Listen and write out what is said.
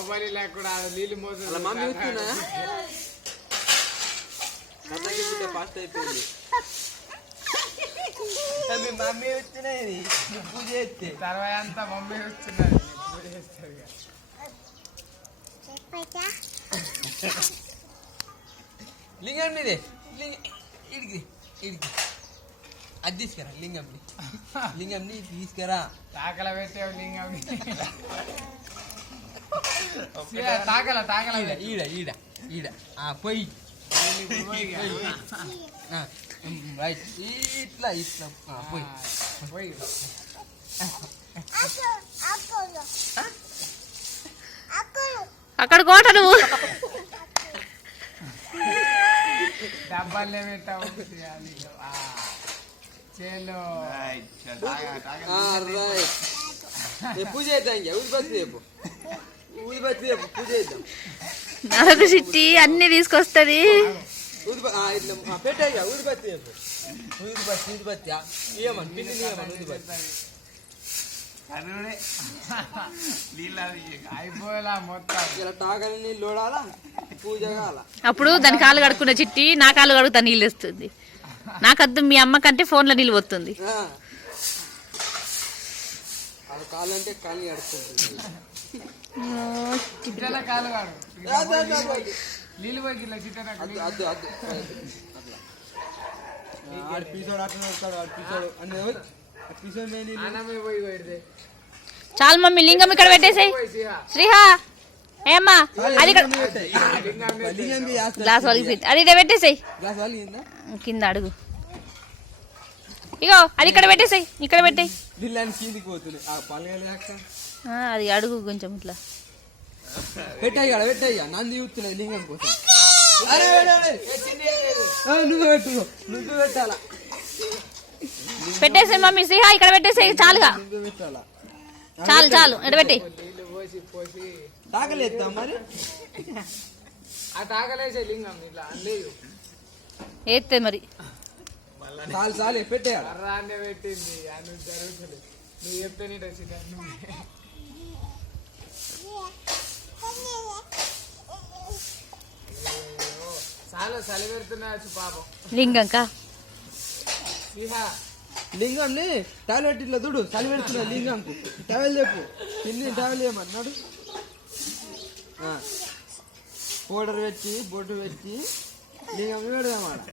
లోపలి లేకుండా నీళ్ళు మోసం మమ్మీ వచ్చినా ఫాస్ట్ అయిపోయింది మీ మమ్మీ వచ్చినాయి పూజ చేస్తే తర్వాత అంతా మమ్మీ వచ్చినాయి పూజ చేస్తారు లింగం మీదే ఇడికి ఇడికి అది తీసుకురా లింగంని తీసుకురా తాకల పెట్టావు లింగం తాకల తాకల ఈడ ఈడ ఈడ పోయి రైట్ ఇట్లా ఇట్లా పోయి పోయి అక్కడ కోట నువ్వు డబ్బాలే పెట్టావు చేలో పూజ చేద్దాం ఇంకా ఊదిబత్తి రేపు ఊదిబత్తి రేపు పూజ చేద్దాం నాకు చిట్టి అన్ని తీసుకొస్తుంది ఇట్లా పెట్టాయి ఊదిబత్తి రేపు ఊదిబత్తి ఏమని పిల్లి ఏమని ఊదిబత్తి అయిపోయేలా మొత్తం ఇలా తాగని నీళ్ళు లోడాలా పూజ కాల అప్పుడు దాని కాళ్ళు కడుక్కున్న చిట్టి నా కాళ్ళు కడుగుతా నీళ్ళు వస్తుంది నాకద్దు మీ అమ్మ కంటే ఫోన్లో నీళ్ళు పోతుంది కాళ్ళు అంటే కాళ్ళు కడుక్కుంటుంది చిట్టల కాలు కాడు నీళ్ళు పోయి అద్దు అద్దు ఆడు పీసోడు అట్లా వస్తాడు ఆడు పీసోడు అని పీసోడు పోయి పెడితే చాలు మమ్మీ లింగం ఇక్కడ పెట్టేసాయి శ్రీహా ఏమ్మా అది గ్లాస్ వలిగిపోయింది అది ఇక్కడ పెట్టేసాయి కింద అడుగు ఇగో అది ఇక్కడ పెట్టేసాయి ఇక్కడ పెట్టాయి అది అడుగు కొంచెం ఇట్లా పెట్టాయి పెట్టాయి నంది చూస్తున్నాయి లింగం కోసం నువ్వు పెట్టు నువ్వు పెట్టాలా పెట్టేసాయి మమ్మీ శ్రీహా ఇక్కడ పెట్టేసాయి చాలుగా పెట్టాలా చాలు చాలు ఇక్కడ పెట్టి తాగలేస్తా మరి ఆ తాగలేసే లింగం ఇట్లా లేదు ఏస్తే మరి చాలు చాలు పెట్టేయాలి అర్రాన్నే పెట్టింది అని జరుగుతుంది నువ్వు చెప్తే నీ చాలా చలి పెడుతున్నాచ్చు పాపం లింగంకా లింగంని టాయిలెట్ ఇట్లా చూడు చలి పెడుతున్నా లింగంకు టవల్ చెప్పు పిన్ని టవల్ చేయమన్నాడు పౌడర్ పెట్టి బొట్టు పెట్టి లింగం పెడదామాట